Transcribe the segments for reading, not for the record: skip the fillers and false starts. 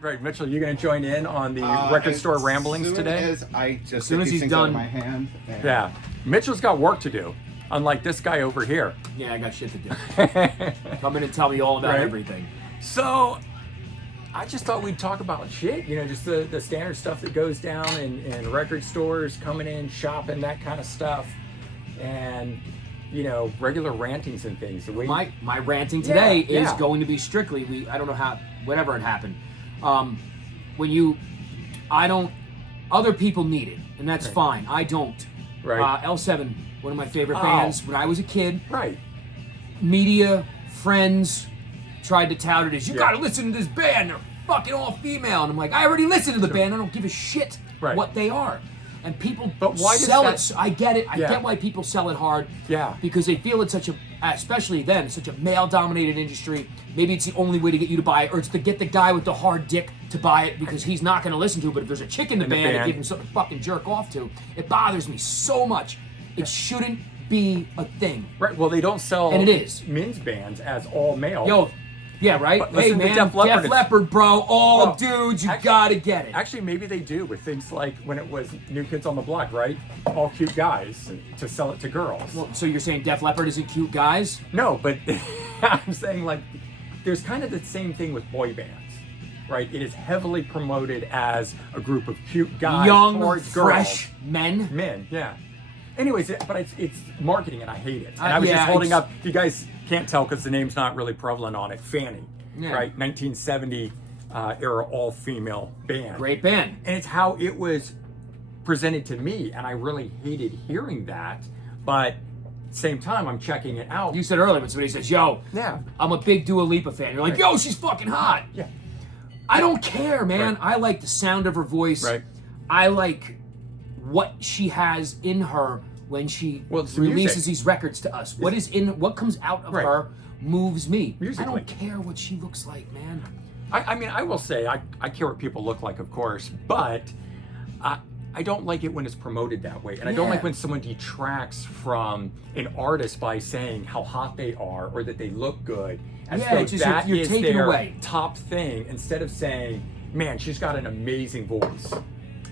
Right. Mitchell, you going to join in on the record store ramblings today? As soon as he's done. My hand, yeah. Mitchell's got work to do, unlike this guy over here. Yeah, I got shit to do. Come in and tell me all about everything. So, I just thought we'd talk about shit, just the standard stuff that goes down in record stores, coming in, shopping, that kind of stuff. And, regular rantings and things. So my ranting today is going to be strictly, I don't know how, whatever had happened. Other people need it, and that's fine. I don't. Right. L7, one of my favorite bands when I was a kid. Right. Media, friends tried to tout it as, you gotta listen to this band, they're fucking all female. And I'm like, I already listened to the band, I don't give a shit what they are. And people sell it. I get it. I get why people sell it hard. Yeah. Because they feel it's especially then, such a male-dominated industry. Maybe it's the only way to get you to buy it, or it's to get the guy with the hard dick to buy it because he's not going to listen to it. But if there's a chick in the band to give him something to fucking jerk off to, it bothers me so much. It shouldn't be a thing. Right. Well, they don't sell and it is. men's bands as all male. Yo. Yeah, right? Hey, man, Def Leppard, bro. All dudes, you gotta get it. Actually, maybe they do with things like when it was New Kids on the Block, right? All cute guys to sell it to girls. Well, so you're saying Def Leppard isn't cute guys? No, but I'm saying, there's kind of the same thing with boy bands, right? It is heavily promoted as a group of cute guys young, fresh men. Men, yeah. Anyways, but it's marketing, and I hate it. And I was just holding up, you guys can't tell because the name's not really prevalent on it, Fanny, right? 1970 era all-female band. Great band. And it's how it was presented to me, and I really hated hearing that, but same time, I'm checking it out. You said earlier when somebody says, yo, I'm a big Dua Lipa fan. You're like, yo, she's fucking hot. Yeah. I don't care, man. I like the sound of her voice. Right. I like what she has in her when she releases these records to us. What comes out of her moves me. Musically. I don't care what she looks like, man. I mean, I will say, I care what people look like, of course, but I don't like it when it's promoted that way. And I don't like when someone detracts from an artist by saying how hot they are or that they look good. As though that you're is taking their away. top thing, instead of saying, man, she's got an amazing voice.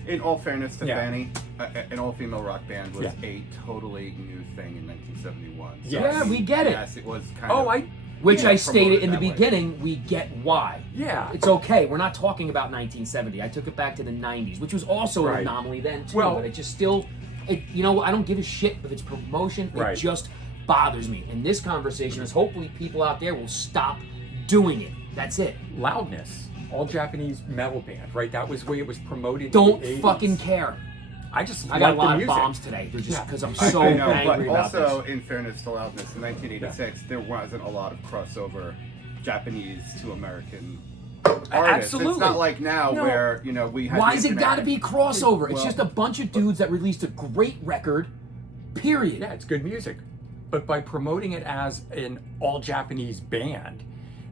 In all fairness to Fanny, an all-female rock band was a totally new thing in 1971. So Yeah, we get it. Yes, it was kind of... Which I stated in the beginning, we get why. Yeah. It's okay. We're not talking about 1970. I took it back to the 90s, which was also an anomaly then, too. But it just still... I don't give a shit if it's promotion. It just bothers me. And this conversation is hopefully people out there will stop doing it. That's it. Loudness. All Japanese metal band, right? That was the way it was promoted. Don't in the 80s. fucking care. I got a lot of bombs today. They're just because I'm so angry about this. But also, in fairness to loudness, in 1986, there wasn't a lot of crossover Japanese to American artists. Absolutely. It's not like now where, we have... Why has it got to be crossover? It's just a bunch of dudes that released a great record, period. Yeah, it's good music. But by promoting it as an all Japanese band,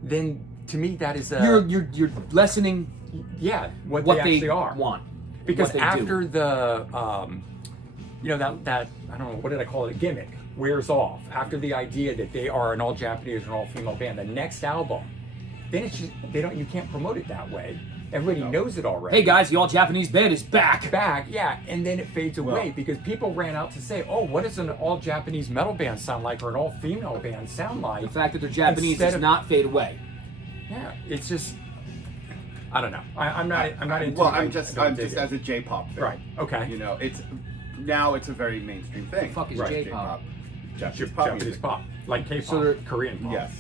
then to me that is you're lessening what they actually are. Want. Because after the that I don't know, what did I call it, a gimmick wears off, after the idea that they are an all Japanese or all female band, the next album, then it's just you can't promote it that way. Everybody knows it already. Hey guys, the all Japanese band is back. And then it fades away because people ran out to say, oh, what does an all Japanese metal band sound like, or an all female band sound like? The fact that they're Japanese does not fade away. Yeah, it's just, I don't know. I'm not into. Well, I'm just as a J-pop fan. Right. Okay. It's a very mainstream thing. What the fuck is J-pop? Japanese pop. Like K-pop, Korean pop. Yes.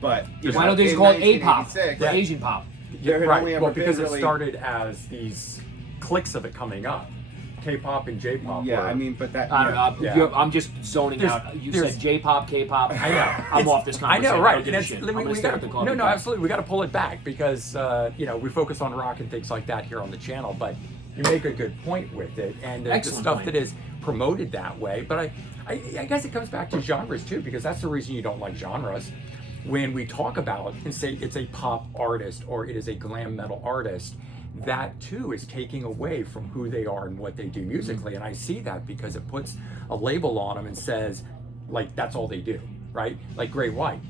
But why don't they just call it A-pop? The Asian pop. Because it started as these cliques of it coming up. K-pop and J-pop. Yeah, I mean, but that... I don't know. I'm just zoning out. You said J-pop, K-pop. I know. I'm off this conversation. I know, right? I'm gonna stay with the club. No, absolutely. We got to pull it back because, we focus on rock and things like that here on the channel, but you make a good point with it. And the stuff that is promoted that way. But I guess it comes back to genres, too, because that's the reason you don't like genres. When we talk about and say it's a pop artist or it is a glam metal artist, that too is taking away from who they are and what they do musically. And I see that because it puts a label on them and says, like, that's all they do, right? Like Great White.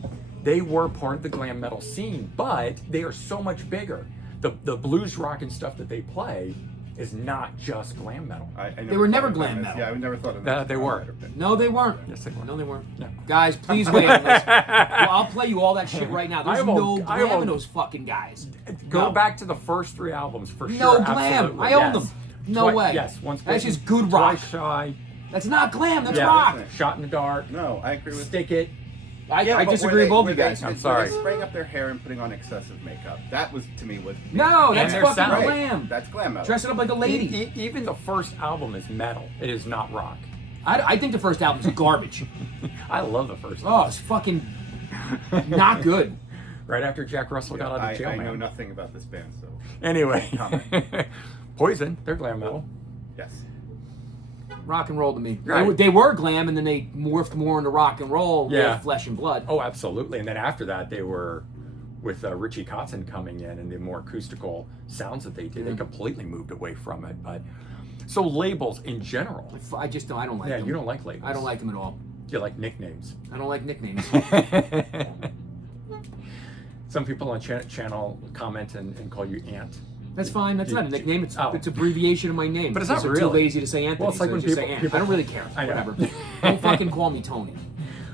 They were part of the glam metal scene, but they are so much bigger. the blues rock and stuff that they play is not just glam metal. I They were never thought of glam them as- metal. Yeah, I never thought of them. They were. No, they weren't. Yes, they were. No, they weren't. Yeah. Guys, please wait. Well, I'll play you all that shit right now. There's I will- no I glam will- in those fucking guys. Go No. back to the first 3 albums for sure. No glam. Absolutely. I own yes. them. No way. Yes, once That's Bitten, just good rock. Twice Shy. That's not glam. That's Yeah. rock. Shot in the Dark. No, I agree with Stick It. I but disagree were with both were you guys. I'm were sorry. They spraying up their hair and putting on excessive makeup. That was, to me, was No, And that's their fucking sound. glam. That's glam metal. Dressing up like a lady. Even the first album is metal. It is not rock. I think the first album's garbage. I love the first Oh, album. it's fucking not good. Right after Jack Russell got out of jail, I man. know nothing about this band, so Anyway, Comment. Poison, they're glam metal. yes. Rock and roll to me. Right. They were glam, and then they morphed more into rock and roll Yeah. with Flesh and Blood. Oh, absolutely. And then after that, they were with Richie Kotzen coming in and the more acoustical sounds that they did. They completely moved away from it. But so labels in general. I just don't. I don't like Yeah, them. you don't like labels. I don't like them at all. You like nicknames. I don't like nicknames. Some people on channel comment and call you Ant. That's fine. That's not a nickname. It's Oh. it's abbreviation of my name. But it's Because not they're too really. lazy to say Anthony. Well, it's like so when just say people- Ant. people- I don't really care. I know. Whatever. Don't fucking call me Tony.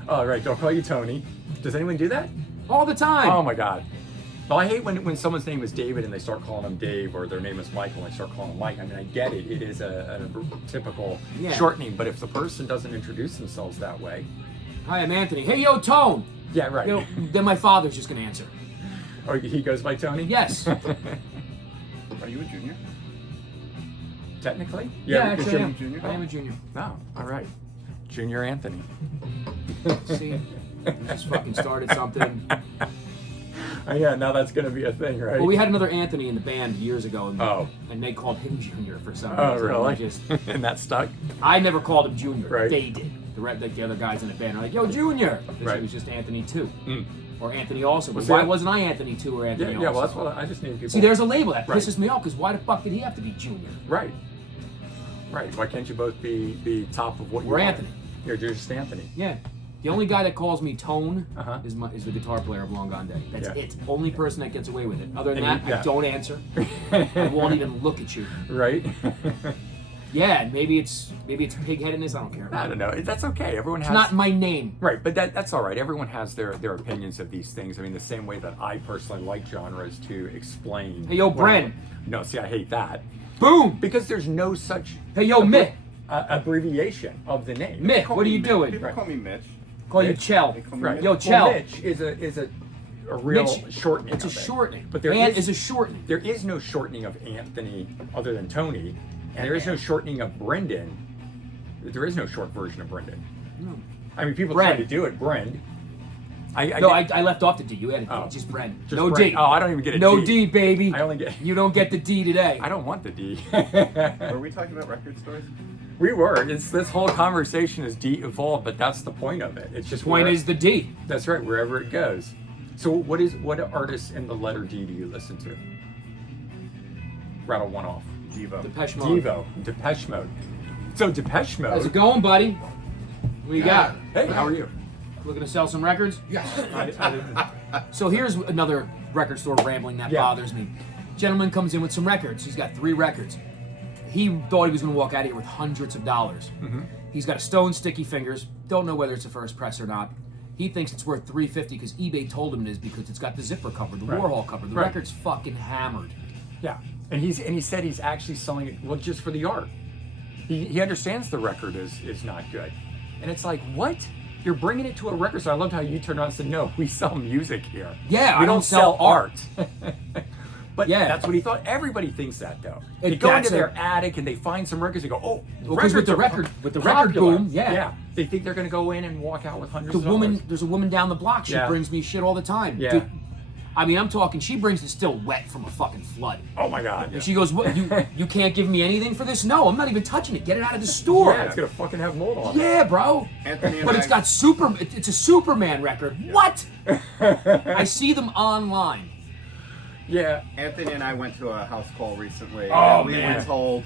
Oh, right. Don't call you Tony. Does anyone do that? All the time. Oh my God. Well, I hate when someone's name is David and they start calling him Dave, or their name is Michael and they start calling him Mike. I mean, I get it. It is a typical Yeah. shortening, but if the person doesn't introduce themselves that way, Hi, I'm Anthony. Hey, yo, Tone. yeah, right. You know, then my father's just gonna answer. Or he goes by Tony? Yes. Are you a junior? Technically? Yeah, because actually, I you're- am. junior? I am a junior. No, all right. Junior Anthony. See, you just fucking started something. Yeah, now that's going to be a thing, right? Well, we had another Anthony in the band years ago, and, Oh. and they called him Junior for some Oh, reason. really? I just, And that stuck? I never called him Junior. Right. They did. The other guys in the band are like, "Yo, Junior." This Right. was just Anthony too, Mm. or Anthony also. But Well, see, why I- wasn't I Anthony too or Yeah, Anthony yeah, also? well, that's what I just need people. See, there's a label that Right. pisses me off because why the fuck did he have to be Junior? Right. Right. Why can't you both be top of what you We're are? Anthony. You're just Anthony. Yeah. The only guy that calls me Tone Uh-huh. is the guitar player of Long Gone Day. That's Yeah. it. Only person that gets away with it. Other than And that, you- yeah. I don't answer. I won't even look at you. Right? Yeah, and maybe it's pig-headedness. I don't care. I don't know. That's okay. Everyone has. It's not my name. Right, but that's all right. Everyone has their opinions of these things. I mean, the same way that I personally like genres to explain. Hey, yo, what Bren. I- No, see, I hate that Boom. because there's no such Hey, yo, Mick. abbreviation of the name. Mick, Call what are me you Mitch. doing? People call me Mitch. Call you Mitch. Chell. They call me Right. Mitch. Yo, Well, Chell. Mitch is a real Mitch, shortening. It's a of it. shortening. But there Ant is a shortening. there is no shortening of Anthony other than Tony, and there is no shortening of Brendan. There is no short version of Brendan. I mean, people try Bren. to do it, Brend. No, I left off the D. You added D. Oh. Just Bren. Just No Bren. D. Oh, I don't even get a No D. D, baby. I only get. You don't get the D today. I don't want the D. Were we talking about record stores? We were. This whole conversation is de-evolved, but that's the point of it. It's just Point where- is the D. That's right, wherever it goes. So what artists in the letter D do you listen to? Rattle one off. Devo. Depeche Mode. Devo, Depeche Mode. So Depeche Mode. How's it going, buddy? What you got? Hey, how are you? Looking to sell some records? I didn't- So here's another record store rambling that Yeah. bothers me. Gentleman comes in with some records. He's got 3 records. He thought he was going to walk out of here with hundreds of dollars. Mm-hmm. He's got a Stone Sticky Fingers. Don't know whether it's a first press or not. He thinks it's worth $350 because eBay told him it is because it's got the zipper cover, the Right. Warhol cover. The Right. record's fucking hammered. Yeah, and he said he's actually selling it well just for the art. He understands the record is not good, and it's like what? You're bringing it to a record store. I loved how you turned around and said, "No, we sell music here. Yeah, we I don't don't sell sell art." But Yeah. that's what he thought. Everybody thinks that though. And They go into that's their a- attic and they find some records and go, "Oh, Well, 'cause with records the are record- with the record popular." boom, yeah. They think they're going to go in and walk out with hundreds The of woman, dollars. there's a woman down the block. She Yeah. brings me shit all the time. Yeah. Dude, I mean, I'm talking. She brings it still wet from a fucking flood. Oh my God. And she goes, "What? You can't give me anything for this? No, I'm not even touching it. Get it out of the store." Yeah, it's gonna fucking have mold on it. Yeah, bro. Anthony and But it's I- got it's a Superman record. What? I see them online. Yeah. Anthony and I went to a house call recently. Oh, and we man. were told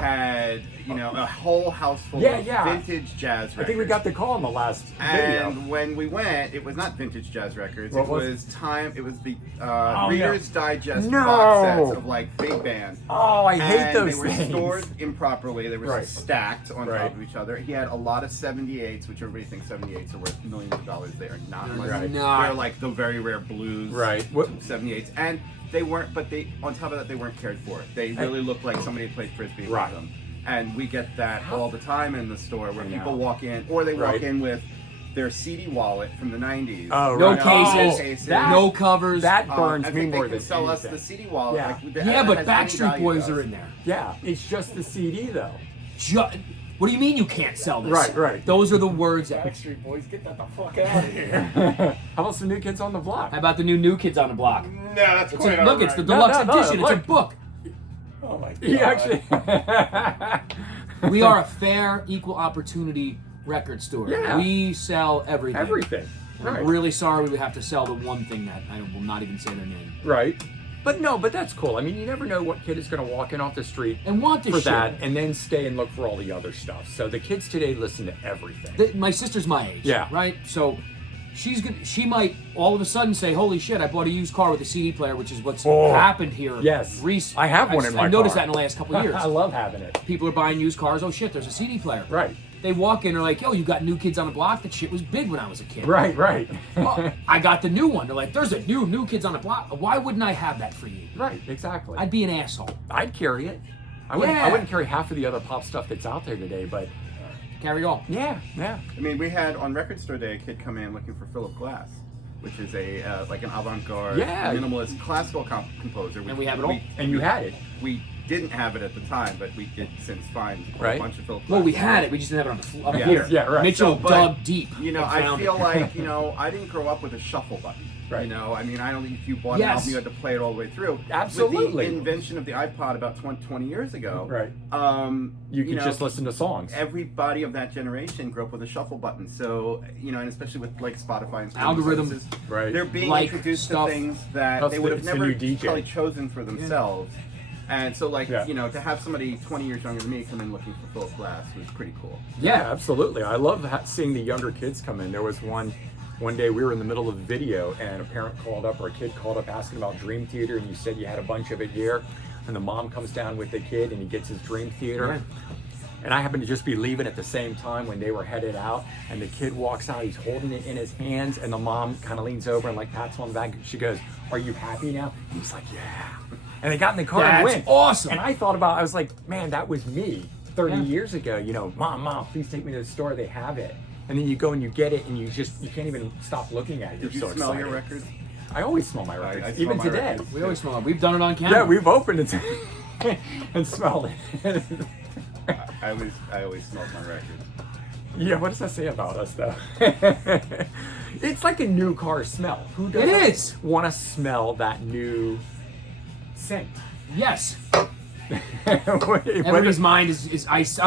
had, you know, a whole house full Yeah, of yeah. vintage jazz records. I think we got the call in the last video. And when we went, it was not vintage jazz records. What it was was time. It was the no. Reader's Digest No. box sets of like big band. Oh, I hate And those they were things. stored improperly. They were Right. stacked on Right. top of each other. He had a lot of 78s, which everybody thinks 78s are worth millions of dollars. They are not. They're Like, not. They're like the very rare blues. Right. What- 78s. And they weren't, but they, on top of that, they weren't cared for. They really looked like somebody had played Frisbee Right. with them. And we get that all the time in the store where I people know. walk in, or they walk Right. in with their CD wallet from the 90s. Oh, No right. cases, Oh, that- no covers. That burns I me think more they can than sell us anything. the CD wallet. Yeah. Like, yeah, that but has any Backstreet value Boys to are us. in there. Yeah, it's just the CD though. What do you mean you can't sell this? Right, right. Those are the words that. Backstreet Boys, get that the fuck out of here. How about some New Kids on the Block? How about the new Kids on the Block? No, that's It's quite a, look, it's the No, deluxe no, no, edition. It's a look. book. Oh my god. He actually. We are a fair, equal opportunity record store. Yeah. We sell everything. Everything. I'm Right. really sorry we would have to sell the one thing that I will not even say their name. Right. But no, but that's cool. I mean, you never know what kid is going to walk in off the street And want the for shit. that and then stay and look for all the other stuff. So the kids today listen to everything. My sister's my age. Yeah. Right? So she might all of a sudden say, holy shit, I bought a used car with a CD player, which is what's Oh, happened here. yes. I have one in my I noticed car. that in the last couple of years. I love having it. People are buying used cars. Oh shit, there's a CD player. Right. They walk in, they're like, yo, you got New Kids on the Block? That shit was big when I was a kid. Right, right. Oh, I got the new one. They're like, there's a new Kids on the Block. Why wouldn't I have that for you? right, exactly. I'd be an asshole. I'd carry it. I wouldn't, Yeah. I wouldn't carry half of the other pop stuff that's out there today, but Carry on. yeah. I mean, we had on Record Store Day a kid come in looking for Philip Glass, which is a like an avant-garde, Yeah. minimalist classical composer. And we have it all. And you had it. We didn't have it at the time, but we did since find Right. a bunch of Philip Glass. Well, we had it. We just didn't have it up Yeah. here. Yeah, right. Mitchell So, but, dug deep. You know, and I found feel it. like, you know, I didn't grow up with a shuffle button. Right. You know, I mean, I don't think if you bought an Yes. album, you had to play it all the way through. Absolutely. With the invention of the iPod about 20 years ago, Right. you You could know, just listen to songs. everybody of that generation grew up with a shuffle button. So, you know, and especially with like Spotify and streaming Algorithm. services, Right. they're being Like introduced stuff. to things that Plus they would have it's the never new DJ. probably chosen for themselves. And so, like, Yeah. you know, to have somebody 20 years younger than me come in looking for Philip Glass was pretty cool. Yeah, absolutely. I love seeing the younger kids come in. There was one day we were in the middle of a video and a parent called up or a kid called up asking about Dream Theater and you said you had a bunch of it here. And the mom comes down with the kid and he gets his Dream Theater. And I happened to just be leaving at the same time when they were headed out. And the kid walks out, he's holding it in his hands. And the mom kind of leans over and like pats him on the back. She goes, "Are you happy now?" He's like, "Yeah." And they got in the car and That's went. awesome. And I thought about, I was like, man, that was me 30 years ago. You know, mom, please take me to the store. They have it. And then you go and you get it and you can't even stop looking at it. Did you You're so smell excited. your records? I always smell my records, I smell even my today. records. We always smell it. We've done it on camera. Yeah, we've opened it and smelled it. I always smelled my records. Yeah, what does that say about us, though? It's like a new car smell. Who doesn't is. want to smell that new scent? Yes. What- Everybody's mind is I see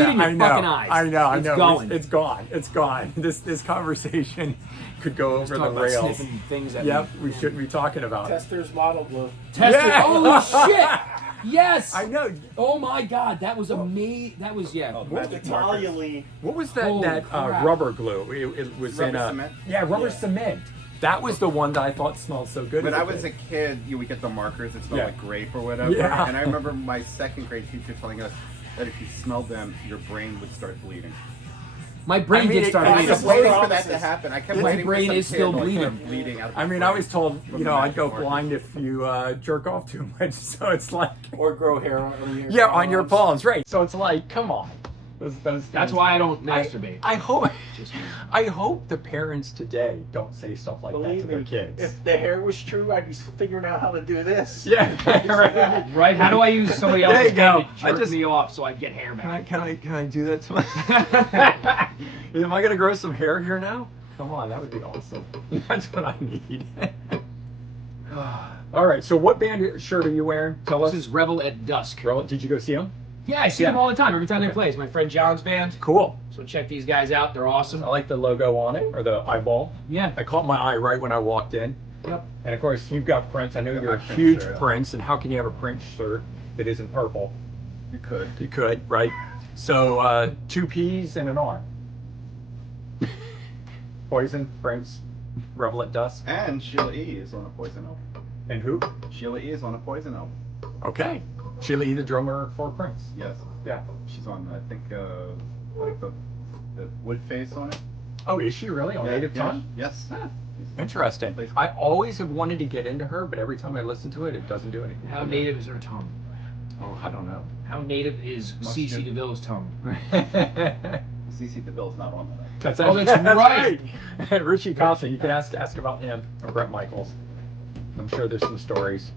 it in your I know, fucking eyes. I know. It's going. It's gone. This conversation could go over Talking the about rails. sniffing things that Yep, we shouldn't be talking about it. Tester's model blue. Tester. Yeah. Oh shit! Yes. I know. Oh my god, that was amazing. That was Italian. What was that? Holy That crap. rubber glue. It was Rubber in a cement? yeah, rubber Yeah. cement. That was the one that I thought smelled so good. When as I was a kid. kid, we get the markers that smell Yeah. like grape or whatever. Yeah. And I remember my second grade teacher telling us that if you smelled them, your brain would start bleeding. my brain I mean, did start it- I bleeding. kept waiting for that promises. to happen. I kept My waiting brain for some is still kid to, like, bleeding. start bleeding out of I his mean, brain I was told, from you the know, I'd magic go marker. blind if you jerk off too much. So it's like, Or grow hair on your yeah, on your palms. palms, right? So it's like, come on. Those That's things. why I don't masturbate. I hope. Just- I hope the parents today don't say stuff like that Believe to their me, kids. if the hair was true, I'd be figuring out how to do this. Yeah, right. Right? How do I use somebody There else's you go. hand to jerk me off so I get hair back? Can I do that to my? Am I gonna grow some hair here now? Come on, that would be awesome. That's what I need. All right. So what band shirt are you wearing? Tell This us. is Revel at Dusk. Did you go see them? Yeah, I see Yeah. them all the time. Every time they play, it's my friend John's band. Cool. So check these guys out. They're awesome. I like the logo on it or the eyeball. Yeah. I caught my eye right when I walked in. Yep. And of course, you've got Prince. I know Yeah, you're a my Prince huge shirt. Prince. And how can you have a Prince shirt that isn't purple? You could. You could, right? So 2 P's and an R. Poison, Prince, Revel at Dusk. And Sheila E. is on a Poison album. And who? Sheila E. is on a Poison album. Okay. Sheila E., the drummer for Prince. Yes. Yeah. She's on, I think, like the wood face on it. Oh, is she really on Native Tongue? Yes. Huh. Interesting. I always have wanted to get into her, but every time I listen to it, it doesn't do anything. How native is her tongue? Oh, I don't know. How native is CeCe DeVille's tongue? CeCe DeVille's not on that. That's Oh, that's right. Richie Constant, you can ask about him or Brett Michaels. I'm sure there's some stories.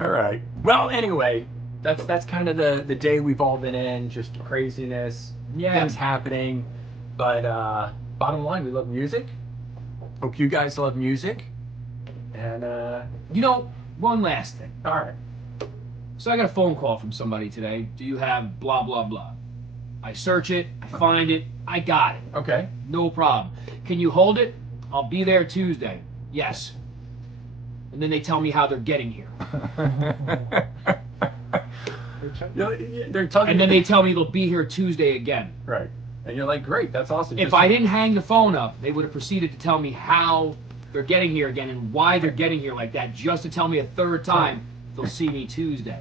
All right. Well, anyway, that's kind of the day we've all been in, just craziness, things happening. But bottom line, we love music. Hope you guys love music. And You know, one last thing. all right. So I got a phone call from somebody today. Do you have blah, blah, blah? I search it, I find it, I got it. Okay. No problem. Can you hold it? I'll be there Tuesday. Yes. And then they tell me how they're getting here. They're telling And you. then they tell me they'll be here Tuesday again. Right. And you're like, great, that's awesome. If Just- I didn't hang the phone up, they would have proceeded to tell me how they're getting here again and why they're getting here like that, just to tell me a third time they'll see me Tuesday.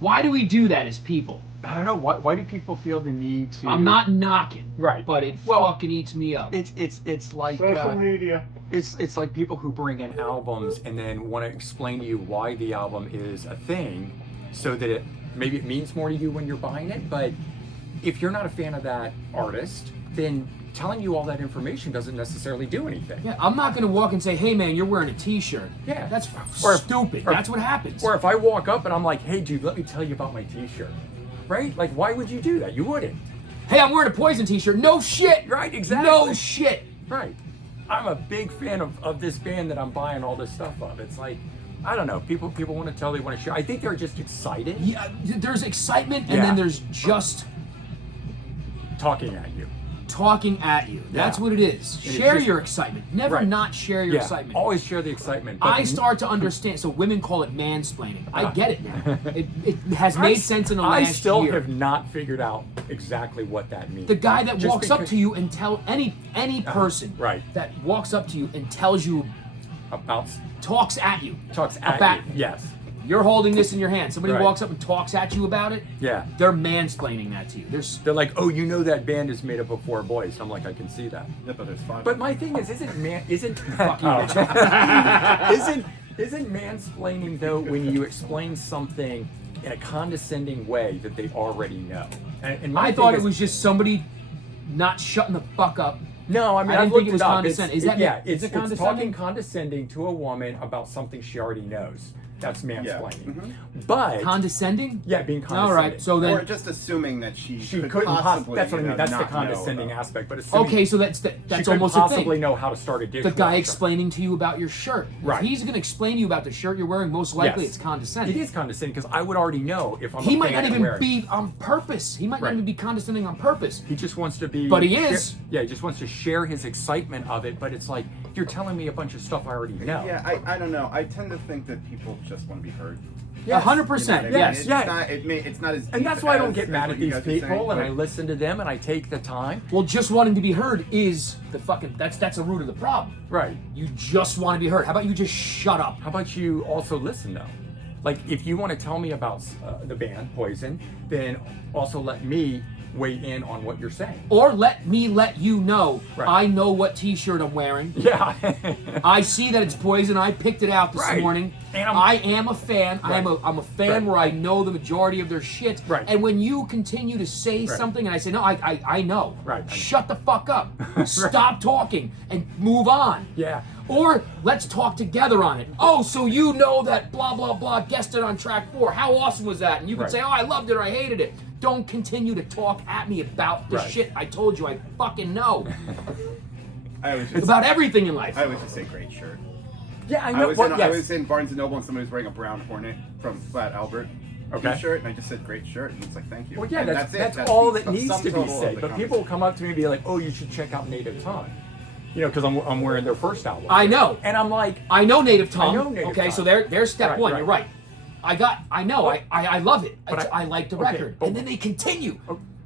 Why do we do that as people? I don't know, why do people feel the need to... I'm not knocking, Right. but it Well, fucking eats me up. It's like... Social media. It's like people who bring in albums and then want to explain to you why the album is a thing, so that it means more to you when you're buying it. But if you're not a fan of that artist, then telling you all that information doesn't necessarily do anything. Yeah, I'm not gonna walk and say, "Hey, man, you're wearing a T-shirt." Yeah. That's Or- stupid. or- That's what happens. Or if I walk up and I'm like, "Hey, dude, let me tell you about my T-shirt," right? Like, why would you do that? You wouldn't. Hey, I'm wearing a Poison T-shirt. No shit. Right? Exactly. No shit. Right. I'm a big fan of this band that I'm buying all this stuff of. It's like, I don't know. People want to tell, they want to share. I think they're just excited Yeah, there's excitement, and Yeah. then there's just talking at you. talking at you. That's Yeah. what it is. And it's Share just- your excitement. Never Right. not share your excitement. Always share the excitement. But I start to understand. So women call it mansplaining. I get it now. It has I made s- sense in the I last still year. have not figured out exactly what that means. The guy that Just walks up because- to you and tell any person right. that walks up to you and tells you, about talks at you. talks at About- you. Yes. You're holding this in your hand. Somebody Right. walks up and talks at you about it. Yeah. They're mansplaining that to you. They're like, oh, you know that band is made up of 4 boys. I'm like, I can see that. Yeah, but there's 5. But my thing is, isn't Fuck you, Oh. Richard. isn't mansplaining though when you explain something in a condescending way that they already know? And my I thing thought it is- was just somebody not shutting the fuck up. No, I mean, I I've didn't think looked it was up. condescending. Is that- yeah? is It's it talking condescending? condescending to a woman about something she already knows. That's mansplaining. Mhm. But Condescending? yeah, being condescending. All right, so or then just assuming that she she could couldn't possibly. That's what I mean. That's the not know condescending about- aspect. But assuming okay, so that's she couldn't almost a possibly thing. know how to start a dishwasher. The guy explaining to you about your shirt. Right. If he's going to explain to you about the shirt you're wearing, most likely Yes. it's condescending. It is condescending because I would already know if I'm. He a might fan not and even wearing- be on purpose. He might not Right. even be condescending on purpose. He just wants to be. But he is. Yeah, he just wants to share his excitement of it. But it's like you're telling me a bunch of stuff I already know. Yeah, I don't know. I tend to think that people just want to be heard. Yes. 100%. You know what I mean? Yes. It's Yeah. not. It's not as. And deep that's why I don't as- get as mad what at you these guys are saying, people, and I but- listen to them, and I take the time. Well, just wanting to be heard is the fucking that's the root of the problem. Right. You just want to be heard. How about you just shut up? How about you also listen though? Like if you want to tell me about the band Poison, then also let me weigh in on what you're saying. Or let me let you know Right. I know what t-shirt I'm wearing. Yeah. I see that it's Poison. I picked it out this Right. morning. And I'm- I am a fan. Right. I'm a fan Right. where I know the majority of their shit. Right. And when you continue to say Right. something and I say, no, I know. Right. Shut the fuck up. Stop talking and move on. Yeah. Or let's talk together on it. Oh, so you know that blah, blah, blah guested on track 4. How awesome was that? And you can Right. say, oh, I loved it or I hated it. Don't continue to talk at me about the Right. shit I told you I fucking know I was just. about everything in life. I would just say great shirt. Yeah, I I know. was, Well, in, yes. I was in Barnes and Noble and somebody was wearing a brown Hornet from Flat Albert Okay. t-shirt, and I just said great shirt, and it's like thank you. Well, yeah, And that's it. that's all the that needs sum to be total of said. the But people will come up to me and be like, "Oh, you should check out Native Tongue," you know, because I'm wearing their first album. I know. And I'm like, I know Native Tongue. I know Native okay, Tongue. so there's step Right, one. right. You're right. I know, I love it. But I like the okay, record. but- And then they continue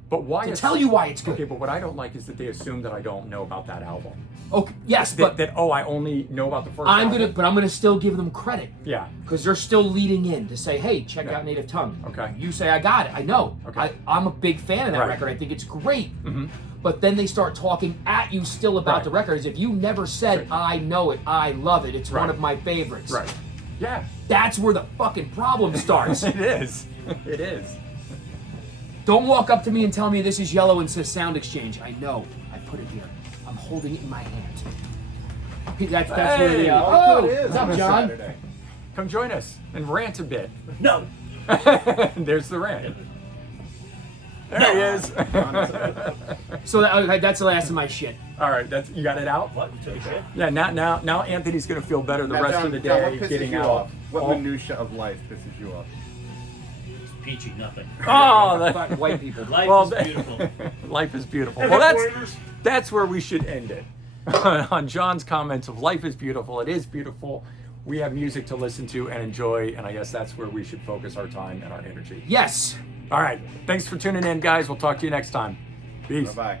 But why? to it's- tell you why it's good. Okay, but what I don't like is that they assume that I don't know about that album. Okay, yes, That, but I only know about the first. I'm album. gonna still give them credit. Yeah. Because they're still leading in to say, hey, check Yeah. out Native Tongue. Okay. You say, I got it. I know. Okay. I'm a big fan of that Right. record. I think it's great. Mm-hmm. But then they start talking at you still about Right. the record as if you never said, I know it, I love it, it's one Right. of my favorites. Right. Yeah. That's where the fucking problem starts. It is. It is. Don't walk up to me and tell me this is yellow and says Sound Exchange. I know. I put it here. I'm holding it in my hand. That's where Hey, the, look oh, who it is what's up, on a John? Saturday. Come join us and rant a bit. No. There's the rant. There he is. So that's the last of my shit. All right, you got it out. What? You took a shit? Yeah. Now Anthony's gonna feel better the Now, rest John, of the John, what day pisses getting you out. off? What all- minutia of life pisses you off? It's peachy, nothing. Oh, that, Fucking white people. Life well, is beautiful. life is beautiful. Well, that's where we should end it. On John's comments of life is beautiful. It is beautiful. We have music to listen to and enjoy, and I guess that's where we should focus our time and our energy. Yes. All right. Thanks for tuning in, guys. We'll talk to you next time. Peace. Bye bye.